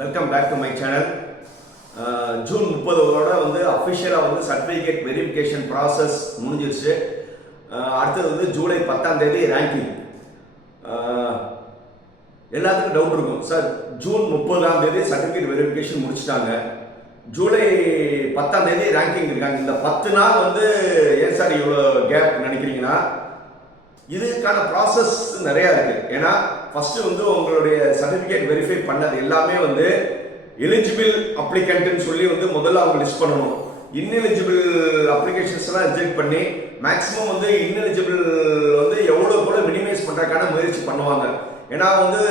Welcome back to my channel June முப்பதோட வந்து அஃபிஷியலாக வந்து சர்டிஃபிகேட் வெரிஃபிகேஷன் ப்ராசஸ் முடிஞ்சிருச்சு. Uh, அடுத்தது வந்து ஜூலை பத்தாம் தேதி ரேங்கிங் uh, எல்லாத்துக்கும் டவுட் இருக்கும். சார் ஜூன் முப்பதாம் தேதி சர்டிஃபிகேட் வெரிஃபிகேஷன் முடிச்சிட்டாங்க. ஜூலை பத்தாம் தேதி ரேங்கிங் இருக்காங்க. இந்த பத்து நாள் வந்து ஏன் சார் இவ்வளோ கேப் நினைக்கிறீங்கன்னா இதுக்கான ப்ராசஸ் நிறையா இருக்குது ஏன்னா ஃபஸ்ட்டு வந்து உங்களுடைய சர்டிஃபிகேட் வெரிஃபை பண்ணது எல்லாமே வந்து எலிஜிபிள் அப்ளிகண்ட்டுன்னு சொல்லி வந்து முதல்ல அவங்க லிஸ்ட் பண்ணணும். இன்எலிஜிபிள் அப்ளிகேஷன்ஸ் எல்லாம் ரிஜெக்ட் பண்ணி மேக்ஸிமம் வந்து இன்எலிஜிபிள் வந்து எவ்வளோ கூட மினிமைஸ் பண்ணுறதுக்கான முயற்சி பண்ணுவாங்க. ஏன்னா வந்து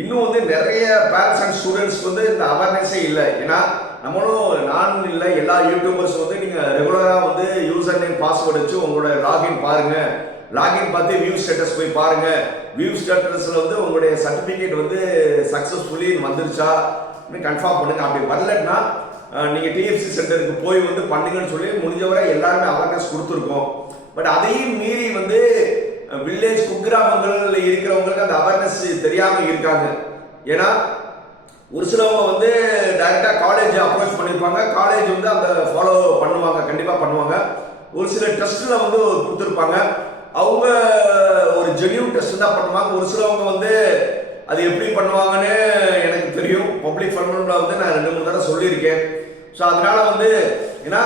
இன்னும் வந்து நிறைய பேரண்ட்ஸ் அண்ட் ஸ்டூடெண்ட்ஸ் வந்து இந்த அவேர்னஸே இல்லை. ஏன்னா நம்மளும் நான் இல்லை எல்லா யூடியூபர்ஸ் வந்து நீங்கள் ரெகுலராக வந்து யூசர் நேம் பாஸ்வேர்டு வச்சு உங்களோட லாகின் பாருங்கள் லாகின் பார்த்து வியூ ஸ்டேட்டஸ் போய் பாருங்க. வியூ ஸ்டேட்டஸில் வந்து உங்களுடைய சர்டிஃபிகேட் வந்து சக்ஸஸ்ஃபுல்லி வந்துருச்சா? கன்ஃபார்ம் பண்ணுங்க. அப்படி வரலன்னா நீங்கள் நீங்க டிஎஃப்சி சென்டருக்கு போய் வந்து பண்ணுங்கன்னு சொல்லி முடிஞ்சவரை எல்லாருமே அவேர்னஸ் கொடுத்துருக்கோம். பட் அதையும் மீறி வந்து வில்லேஜ் குக்கிராமங்கள்ல இருக்கிறவங்களுக்கு அந்த அவேர்னஸ் தெரியாம இருக்காங்க. ஏன்னா ஒரு சிலவங்க வந்து டைரக்டா காலேஜ் அப்ரோச் பண்ணிருப்பாங்க. காலேஜ் வந்து அந்த ஃபாலோ பண்ணுவாங்க கண்டிப்பா பண்ணுவாங்க. ஒரு சில டெஸ்ட்ல வந்து கொடுத்துருப்பாங்க. அவங்க ஒரு ஜென்யூன் டெஸ்ட் தான் பண்ணுவாங்க. ஒரு சிலவங்க வந்து அது எப்படி பண்ணுவாங்கன்னு எனக்கு தெரியும். பப்ளிக் ஃபண்ட்ல வந்து நான் ரெண்டு மூணு தடவை சொல்லியிருக்கேன். ஸோ அதனால வந்து ஏன்னா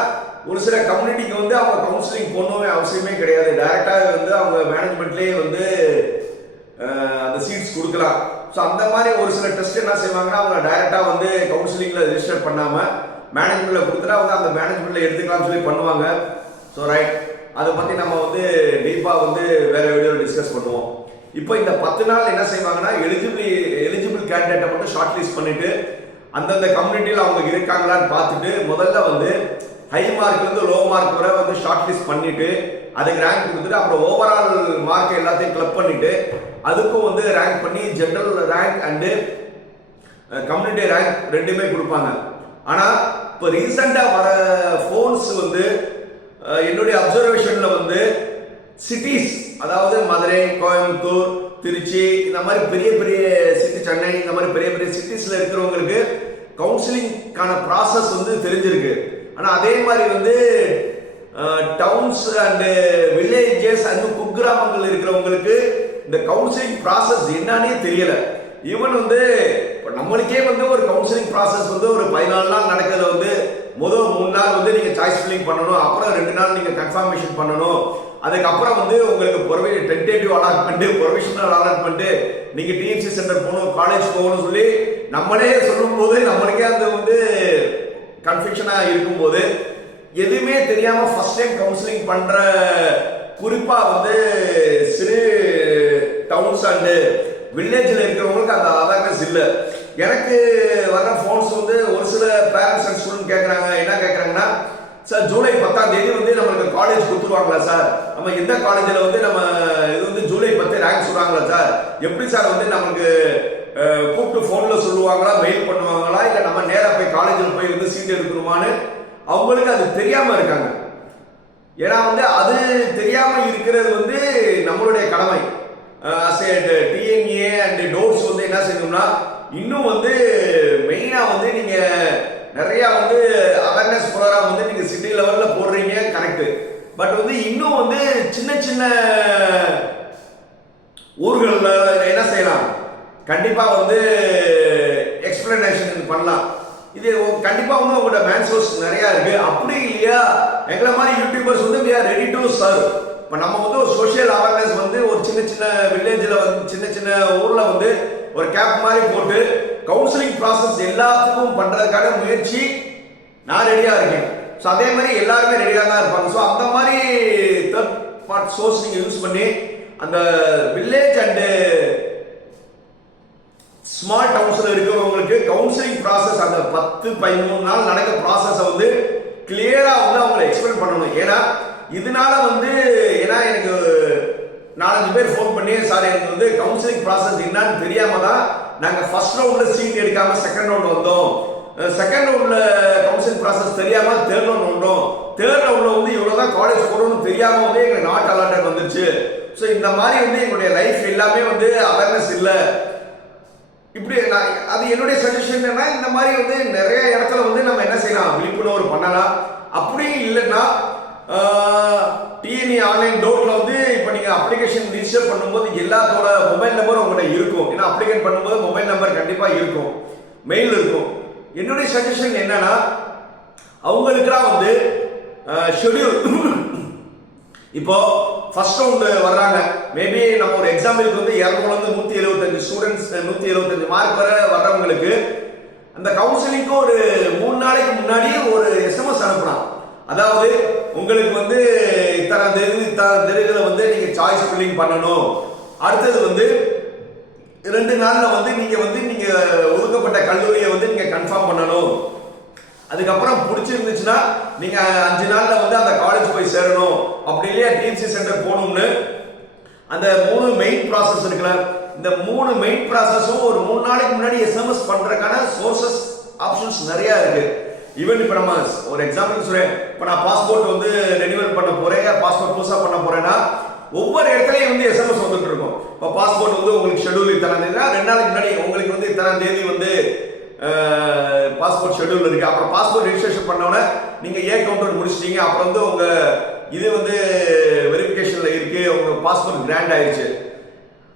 ஒரு சில கம்யூனிட்டிக்கு வந்து அவங்க கவுன்சிலிங் போகணுமே அவசியமே கிடையாது. டேரெக்டாக வந்து அவங்க மேனேஜ்மெண்ட்லேயே வந்து அந்த சீட்ஸ் கொடுக்கலாம். ஸோ அந்த மாதிரி ஒரு சில டெஸ்ட் என்ன செய்வாங்கன்னா அவங்க டைரக்டாக வந்து கவுன்சிலிங்கில் ரெஜிஸ்டர் பண்ணாமல் மேனேஜ்மெண்ட்டில் கொடுத்துட்டா வந்து அந்த மேனேஜ்மெண்ட்டில் எடுத்துக்கலாம்னு சொல்லி பண்ணுவாங்க. ஸோ ரைட் அதை பற்றி நம்ம வந்து டீப்பாக வந்து வேறு வீடியோவில் டிஸ்கஸ் பண்ணுவோம். இப்போ இந்த பத்து நாள் என்ன செய்வாங்கன்னா எலிஜிபிள் எலிஜிபிள் கேண்டிடேட்டை மட்டும் ஷார்ட் லிஸ்ட் பண்ணிவிட்டு அந்தந்த கம்யூனிட்டியில் அவங்க இருக்காங்களான்னு பார்த்துட்டு முதல்ல வந்து ஹை மார்க்லேருந்து லோ மார்க் வரை வந்து ஷார்ட் லிஸ்ட் பண்ணிவிட்டு அதுக்கு ரேங்க் கொடுத்துட்டு அப்புறம் ஓவரால் மார்க் எல்லாத்தையும் கிளப் பண்ணிவிட்டு அதுக்கும் வந்து ரேங்க் பண்ணி general rank and community rank ரெண்டுமே கொடுப்பாங்க. ஆனால் இப்போ ரீசெண்டாக வர ஃபோன்ஸ் வந்து என்னுடைய அப்சர்வேஷனில் வந்து சிட்டிஸ் அதாவது மதுரை கோயம்புத்தூர் திருச்சி இந்த மாதிரி பெரிய பெரிய சிட்டி சென்னை இந்த மாதிரி பெரிய பெரிய சிட்டிஸில் இருக்கிறவங்களுக்கு கவுன்சிலிங்கான ப்ராசஸ் வந்து தெரிஞ்சிருக்கு. ஆனால் அதே மாதிரி வந்து டவுன்ஸ் அண்டு வில்லேஜஸ் அண்ட் குக்கிராமங்கள் இருக்கிறவங்களுக்கு இந்த கவுன்சிலிங் ப்ராசஸ் என்னன்னே தெரியல. ஈவன் வந்து நம்மளுக்கே வந்து ஒரு கவுன்சிலிங் ப்ராசஸ் வந்து ஒரு பதினாலு நாள் நடக்கிறத வந்து முதல் மூணு நாள் வந்து நீங்கள் சாய்ஸ் ஃபில்லிங் பண்ணணும் அப்புறம் ரெண்டு நாள் நீங்கள் கன்ஃபர்மேஷன் பண்ணணும். அதுக்கப்புறம் வந்து உங்களுக்கு பொறுமை டென்டேட்டிவ் அலாட்மெண்ட் ப்ரொவிஷனல் அலாட்மெண்ட் நீங்க டிஎம்சி சென்டர் போகணும் காலேஜ் போகணும்னு சொல்லி நம்மளே சொல்லும்போது நம்மளுக்கே அந்த வந்து கன்ஃபியூஷனா இருக்கும்போது எதுவுமே தெரியாம ஃபர்ஸ்ட் டைம் கவுன்சிலிங் பண்ற குறிப்பா வந்து சிறு டவுன்ஸ் அண்டு வில்லேஜில் இருக்கிறவங்களுக்கு அந்த அவேர்னஸ் இல்லை. எனக்கு வர்ற ஃபோன்ஸ் வந்து ஒரு சில பேரண்ட்ஸ் அண்ட் ஸ்டூடெண்ட் கேட்குறாங்க என்ன கேட்குறாங்கன்னா சார் ஜூலை பத்தாம் தேதி வந்து நம்மளுக்கு காலேஜ் கொடுத்துருவாங்களா சார்? நம்ம எந்த காலேஜில் வந்து நம்ம இது வந்து ஜூலை பத்து ரேங்க் சொல்கிறாங்களா சார்? எப்படி சார் வந்து நம்மளுக்கு கூப்பிட்டு ஃபோனில் சொல்லுவாங்களா மெயில் பண்ணுவாங்களா? இல்லை நம்ம நேராக போய் காலேஜில் போய் வந்து சீட் எடுக்கணுமான்னு அவங்களுக்கு அது தெரியாமல் இருக்காங்க. ஏன்னா வந்து அது தெரியாமல் இருக்கிறது வந்து நம்மளுடைய கடமை. டிஎன்ஏ அண்ட் டோட்ஸ் வந்து என்ன செய்யணும்னா இன்னும் வந்து மெயினா வந்து நீங்க நிறைய வந்து அவேர்னஸ் ப்ரோக்ராம் வந்து நீங்க சிட்டி லெவல்ல போடுறீங்க கரெக்ட் பட் வந்து இன்னும் வந்து சின்ன சின்ன ஊர்களில் என்ன செய்யலாம்? கண்டிப்பாக வந்து எக்ஸ்பிளனேஷன் பண்ணலாம். இது கண்டிப்பாக வந்து உங்களோட மேன் சோர்ஸ் நிறையா இருக்கு. அப்படி இல்லையா? எங்களை மாதிரி யூடியூபர்ஸ் வந்து we are ready to serve இப்போ நம்ம வந்து ஒரு சோஷியல் அவேர்னஸ் வந்து ஒரு சின்ன சின்ன வில்லேஜில் வந்து சின்ன சின்ன ஊரில் வந்து ஒரு கேப் மாதிரி போட்டு கவுன்சிலிங் ப்ராசஸ் எல்லாத்துக்கும் பண்றதுக்கான முயற்சி நான் ரெடியா இருக்கேன். ஸோ அதே மாதிரி எல்லாருமே ரெடியாக தான் இருப்பாங்க. ஸோ அந்த மாதிரி தேர்ட் பார்ட் சோர்ஸ் நீங்கள் யூஸ் பண்ணி அந்த வில்லேஜ் அண்டு ஸ்மால் டவுன்ஸ்ல இருக்கிறவங்களுக்கு கவுன்சிலிங் ப்ராசஸ் அந்த பத்து பதிமூணு நாள் நடக்க ப்ராசஸை வந்து கிளியரா வந்து அவங்களை எக்ஸ்பிளைன் பண்ணணும். ஏன்னா இதனால வந்து ஏன்னா எனக்கு நாலஞ்சு பேர் ஃபோன் பண்ணி சார் எனக்கு வந்து கவுன்சிலிங் ப்ராசஸ் என்னன்னு தெரியாம தான் நாங்கள் ஃபர்ஸ்ட் ரவுண்டில் சீட் எடுக்காம செகண்ட் ரவுண்ட் வந்தோம். செகண்ட் ரவுண்டில் கவுன்சிலிங் ப்ராசஸ் தெரியாம தேர்ட் ரவுண்ட் வந்தோம். தேர்ட் ரவுண்டில் வந்து இவ்வளவுதான் காலேஜ் போகணும்னு தெரியாம வந்து எங்களுக்கு நாட் அலாட்டட் வந்துருச்சு. ஸோ இந்த மாதிரி வந்து எங்களுடைய லைஃப் எல்லாமே வந்து அவேர்னஸ் இல்லை. இப்படி நான் அது என்னுடைய சஜஷன் என்னன்னா இந்த மாதிரி வந்து நிறைய இடத்துல வந்து நம்ம என்ன செய்யலாம்? விழிப்புணர்வு பண்ணலாம். அப்படியும் இல்லைன்னா டிஎன்இ ஆன்லைன் டோட்ல வந்து அப்ளிகேஷன் ரிஜிஸ்டர் பண்ணும்போது எல்லாத்தோட மொபைல் நம்பரும் உங்கள்கிட்ட இருக்கும். ஏன்னா அப்ளிகேட் பண்ணும்போது மொபைல் நம்பர் கண்டிப்பாக இருக்கும். மெயில் இருக்கும். என்னுடைய சஜஷன் என்னன்னா அவங்களுக்குலாம் வந்து ஷெடியூல் இப்போ ஃபர்ஸ்ட் ரவுண்டு வர்றாங்க. மேபி நம்ம ஒரு எக்ஸாம்பிளுக்கு வந்து இரநூறுலேருந்து நூற்றி எழுபத்தஞ்சு ஸ்டூடெண்ட்ஸ் நூற்றி எழுபத்தஞ்சு மார்க் வர வர்றவங்களுக்கு அந்த கவுன்சிலிங்க்கு ஒரு மூணு நாளைக்கு முன்னாடியே ஒரு எஸ்எம்எஸ் அனுப்பலாம். அதாவது உங்களுக்கு வந்து இத்தனை தேதி சாய்ஸ் ஃபில்லிங் பண்ணணும். அடுத்தது வந்து ரெண்டு நாளில் வந்து நீங்கள் வந்து நீங்கள் ஒதுக்கப்பட்ட கல்லூரியை வந்து நீங்கள் கன்ஃபார்ம் பண்ணணும். அதுக்கப்புறம் பிடிச்சிருந்துச்சுன்னா நீங்கள் அஞ்சு நாளில் வந்து அந்த காலேஜ் போய் சேரணும். அப்படி இல்லையா டிஎம்சி சென்டர் போகணும்னு. அந்த மூணு மெயின் ப்ராசஸ் இருக்குல்ல இந்த மூணு மெயின் ப்ராசஸும் ஒரு மூணு நாளைக்கு முன்னாடி எஸ்எம்எஸ் பண்ணுறதுக்கான சோர்சஸ் ஆப்ஷன்ஸ் நிறையா இருக்குது ஈவன் இப்போ நம்ம ஒரு எக்ஸாம்பிள் சொல்கிறேன் இப்போ நான் பாஸ்போர்ட் வந்து ரெனிவல் பண்ண போகிறேன் பாஸ்போர்ட் புதுசாக பண்ண போகிறேன்னா ஒவ்வொரு இடத்துலையும் வந்து எஸ்எம்எஸ் வந்துட்டு இருக்கும். இப்போ பாஸ்போர்ட் வந்து உங்களுக்கு ஷெடியூல் இத்தனை தேதினா ரெண்டு நாளைக்கு முன்னாடி உங்களுக்கு வந்து இத்தனை தேதி வந்து பாஸ்போர்ட் ஷெடியூல் இருக்கு. அப்புறம் பாஸ்போர்ட் ரெஜிஸ்ட்ரேஷன் பண்ணோன்னே நீங்கள் ஏ கவுண்டர் முடிச்சிட்டீங்க. அப்புறம் வந்து உங்க இது வந்து வெரிஃபிகேஷன்ல இருக்கு. உங்க பாஸ்போர்ட் கிராண்ட் ஆயிடுச்சு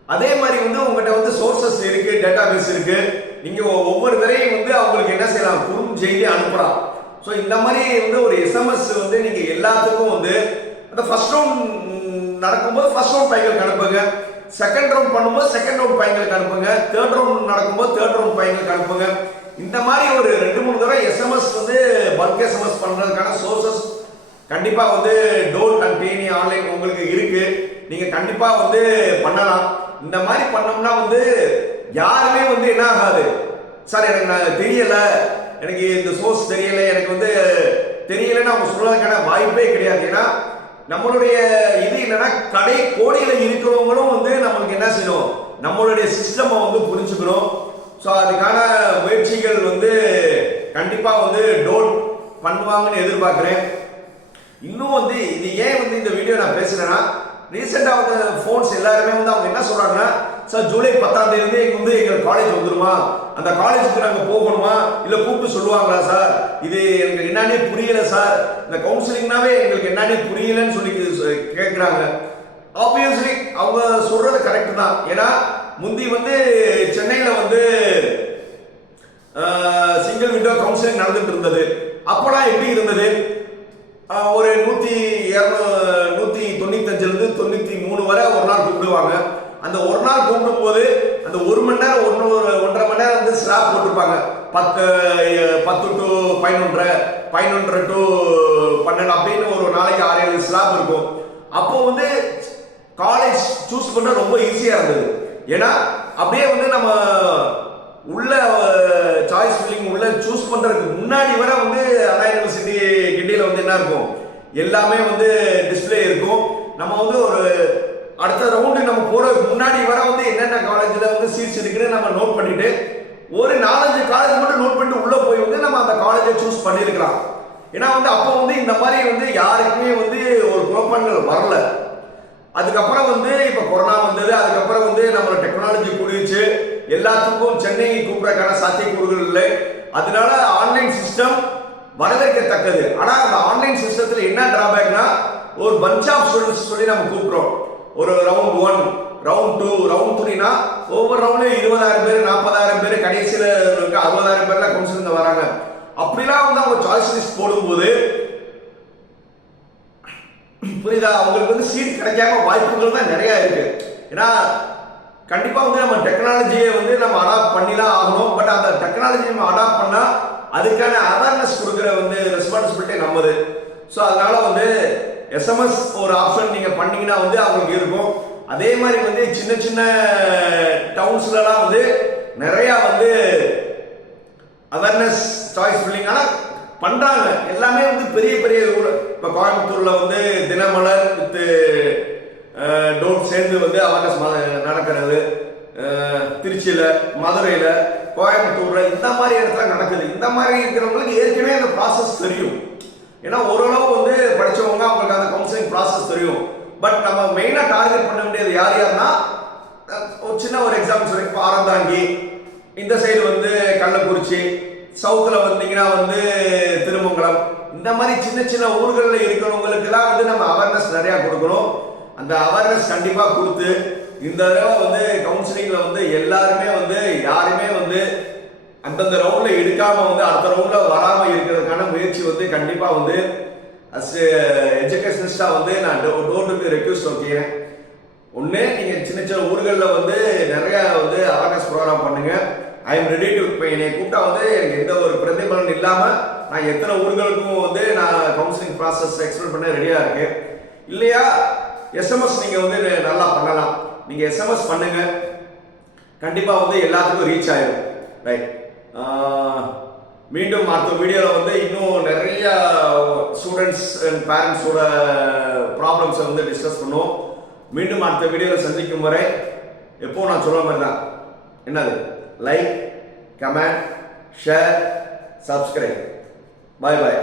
அதே மாதிரி வந்து உங்ககிட்ட வந்து சோர்சஸ் இருக்கு டேட்டா பேஸ் இருக்கு. நீங்க ஒவ்வொரு தரையும் வந்து அவங்களுக்கு என்ன செய்யலாம்? குறும் செய்தி அனுப்பலாம். ஸோ இந்த மாதிரி வந்து ஒரு எஸ்எம்எஸ் வந்து நீங்க எல்லாத்துக்கும் வந்து அந்த ஃபர்ஸ்ட் ரவுண்ட் நடக்கும்போது ஃபர்ஸ்ட் ரவுண்ட் பையங்களுக்கு அனுப்புங்க. செகண்ட் ரவுண்ட் பண்ணும்போது செகண்ட் ரவுண்ட் பையங்களுக்கு அனுப்புங்க. தேர்ட் ரவுண்ட் நடக்கும்போது தேர்ட் ரவுண்ட் பையங்களுக்கு அனுப்புங்க. இந்த மாதிரி ஒரு ரெண்டு மூணு தடவை எஸ்எம்எஸ் வந்து பல்க் எஸ்எம்எஸ் பண்ணுறதுக்கான சோர்சஸ் கண்டிப்பாக வந்து டோர் அண்ட் ஆன்லைன் உங்களுக்கு இருக்கு. நீங்க கண்டிப்பாக வந்து பண்ணலாம். இந்த மாதிரி பண்ணோம்னா வந்து யாருமே வந்து என்ன ஆகாது. சார் எனக்கு நான் தெரியல. எனக்கு இந்த சோர்ஸ் தெரியல. எனக்கு வந்து தெரியலன்னு அவங்க சொல்றதுக்கான வாய்ப்பே கிடையாது. ஏன்னா நம்மளுடைய இது என்னன்னா கடை கோடியில இருக்கிறவங்களும் வந்து நம்மளுக்கு என்ன செய்யணும்? நம்மளுடைய சிஸ்டமை வந்து புரிஞ்சுக்கணும். ஸோ அதுக்கான முயற்சிகள் வந்து கண்டிப்பாக வந்து டோன் பண்ணுவாங்கன்னு எதிர்பார்க்குறேன். இன்னும் வந்து இது ஏன் வந்து இந்த வீடியோ நான் பேசுறேன்னா ரீசெண்டாக வந்து ஃபோன்ஸ் எல்லாருமே வந்து அவங்க என்ன சொல்கிறாங்கன்னா சார் ஜூலை பத்தாம் தேதி வந்து எங்கள் வந்து காலேஜ் வந்துருமா? அந்த காலேஜுக்கு நாங்கள் போகணுமா? இல்லை கூப்பிட்டு சொல்லுவாங்களா சார்? இது எனக்கு என்னன்னே புரியல சார். இந்த கவுன்சிலிங்னாவே எங்களுக்கு என்னன்னே புரியலன்னு சொல்லி கேட்குறாங்க ஆப்வியஸ்லி அவங்க சொல்றது கரெக்ட் தான். ஏன்னா முந்தி வந்து சென்னையில் வந்து சிங்கிள் விண்டோ கவுன்சிலிங் நடந்துட்டு இருந்தது. அப்போலாம் எப்படி இருந்தது? ஒரு நூற்றி இருநூ- நூற்றி தொண்ணூத்தஞ்சுல தொண்ணூற்றி மூணு வரை ஒரு நாள் கூப்பிடுவாங்க. அந்த ஒரு நாள் கூப்பிடும் போது அந்த ஒரு மணி நேரம் ஒன்று வந்து ஸ்லாப் போட்டிருப்பாங்க. பத்து பத்து டு பதினொன்றரை பதினொன்றரை டு பன்னெண்டு அப்படின்னு ஒரு நாளைக்கு ஆறு ஏழு ஸ்லாப் இருக்கும். அப்போ வந்து காலேஜ் சூஸ் பண்ண ரொம்ப ஈஸியா இருந்தது. ஏன்னா அப்படியே வந்து நம்ம உள்ள சாய்ஸ் ஃபில்லிங் உள்ள சூஸ் பண்றதுக்கு முன்னாடி வர வந்து அண்ணா யூனிவர்சிட்டி கிண்டியில் வந்து என்ன இருக்கும்? எல்லாமே வந்து டிஸ்ப்ளே இருக்கும். நம்ம வந்து ஒரு அடுத்த ரவுண்டு நம்ம போறதுக்கு முன்னாடி வர வந்து என்னென்ன காலேஜில் வந்து சீட்ஸ் இருக்குன்னு நம்ம நோட் பண்ணிட்டு ஒரு நாலஞ்சு காலேஜ் மட்டும் நோட் பண்ணிட்டு உள்ள போய் வந்து நம்ம அந்த காலேஜை சூஸ் பண்ணியிருக்கலாம். ஏன்னா வந்து அப்போ வந்து இந்த மாதிரி வந்து யாருக்குமே வந்து ஒரு குழப்பங்கள் வரல. அதுக்கப்புறம் வந்து இப்போ கொரோனா வந்தது அதுக்கப்புறம் வந்து நம்மளோட டெக்னாலஜி கூடிச்சு எல்லாத்துக்கும் சென்னை கூப்பிடறதுக்கான சாத்தியக்கூறுகள் இல்லை. அதனால ஆன்லைன் சிஸ்டம் வரவேற்கத்தக்கது. ஆனால் அந்த ஆன்லைன் சிஸ்டத்தில் என்ன டிராபேக்னா ஒரு பஞ்ச் ஆஃப் ஸ்டூடெண்ட்ஸ் சொல்லி நம்ம கூப்பிட்றோம். ஒரு round one round two round த்ரீனா ஒவ்வொரு ரவுண்ட்லயும் இருபதாயிரம் பேர் நாற்பதாயிரம் பேர் கடைசியில் இருக்க அறுபதாயிரம் பேர்ல கவுன்சிலிங் வராங்க. அப்படிலாம் வந்து அவங்க சாய்ஸ் லிஸ்ட் போடும்போது புரியுதா? அவங்களுக்கு வந்து சீட் கிடைக்காம வாய்ப்புகள் தான் நிறைய இருக்கு. ஏன்னா கண்டிப்பா வந்து நம்ம டெக்னாலஜியை வந்து நம்ம அடாப்ட் பண்ணி தான் ஆகணும். பட் அந்த டெக்னாலஜி நம்ம அடாப்ட் பண்ணா அதுக்கான அவேர்னஸ் கொடுக்குற வந்து ரெஸ்பான்சிபிலிட்டி நம்மது. ஸோ அதனால வந்து எஸ்எம்எஸ் ஒரு ஆப்ஷன் நீங்க பண்ணீங்கன்னா வந்து அவங்களுக்கு இருக்கும். அதே மாதிரி வந்து சின்ன சின்ன டவுன்ஸ்லலாம் வந்து நிறைய வந்து அவேர்னஸ் சாய்ஸ் ஃபில்லிங் ஆனால் பண்றாங்க. எல்லாமே வந்து பெரிய பெரிய ஊர். இப்போ கோயம்புத்தூர்ல வந்து தினமலர் வித்து டோன் சேர்ந்து வந்து அவேர்னஸ் நடக்கிறது. திருச்சியில் திருச்சியில மதுரையில கோயம்புத்தூர்ல இந்த மாதிரி இடத்துல நடக்குது. இந்த மாதிரி இருக்கிறவங்களுக்கு ஏற்கனவே அந்த ப்ராசஸ் தெரியும். ஏன்னா ஓரளவு வந்து படிச்சவங்க அவங்களுக்கு அந்த கவுன்சிலிங் ப்ராசஸ் தெரியும். பட் நம்ம மெயினாக டார்கெட் பண்ண வேண்டியது யார் யாருன்னா ஒரு சின்ன ஒரு எக்ஸாம்பிள் சொல்லி. இப்போ ஆரந்தாங்கி இந்த சைடு வந்து கள்ளக்குறிச்சி சவுத்தில் வந்தீங்கன்னா வந்து திருமங்கலம். இந்த மாதிரி சின்ன சின்ன ஊர்களில் இருக்கிறவங்களுக்கெல்லாம் வந்து நம்ம அவேர்னஸ் நிறையா கொடுக்கணும். அந்த அவேர்னஸ் கண்டிப்பாக கொடுத்து இந்த தடவை வந்து கவுன்சிலிங்கில் வந்து எல்லாருமே வந்து யாருமே வந்து அந்தந்த ரவுண்டில் எடுக்காமல் வந்து அடுத்த ரவுண்டில் வராமல் இருக்கிறதுக்கான முயற்சி வந்து கண்டிப்பாக வந்து அஸ் எஜுகேஷனிஸ்டாக வந்து நான் டோர் டு ரெக்யூஸ்ட் வைக்கிறேன் ஒன்று நீங்கள் சின்ன சின்ன ஊர்களில் வந்து நிறைய வந்து அவேர்னஸ் ப்ரோக்ராம் பண்ணுங்கள் ஐ எம் ரெடி டு இப்போ என்னை கூப்பிட்டா வந்து எனக்கு எந்த ஒரு பிரதிபலன் இல்லாமல் நான் எத்தனை ஊர்களுக்கும் வந்து நான் கவுன்சிலிங் ப்ராசஸ் எக்ஸ்பிளைன் பண்ண ரெடியாக இருக்கேன். இல்லையா? எஸ்எம்எஸ் நீங்கள் வந்து நல்லா பண்ணலாம். நீங்கள் எஸ்எம்எஸ் பண்ணுங்கள் கண்டிப்பாக வந்து எல்லாத்துக்கும் ரீச் ஆயிடும் ரைட் மீண்டும் அடுத்த வீடியோவில் வந்து இன்னும் நிறைய ஸ்டூடெண்ட்ஸ் அண்ட் பேரண்ட்ஸோட ப்ராப்ளம்ஸை வந்து டிஸ்கஸ் பண்ணுவோம். மீண்டும் அடுத்த வீடியோவில் சந்திக்கும் வரை எப்போ நான் சொல்ல மாதிரி தான். என்னது? Like comment share subscribe bye bye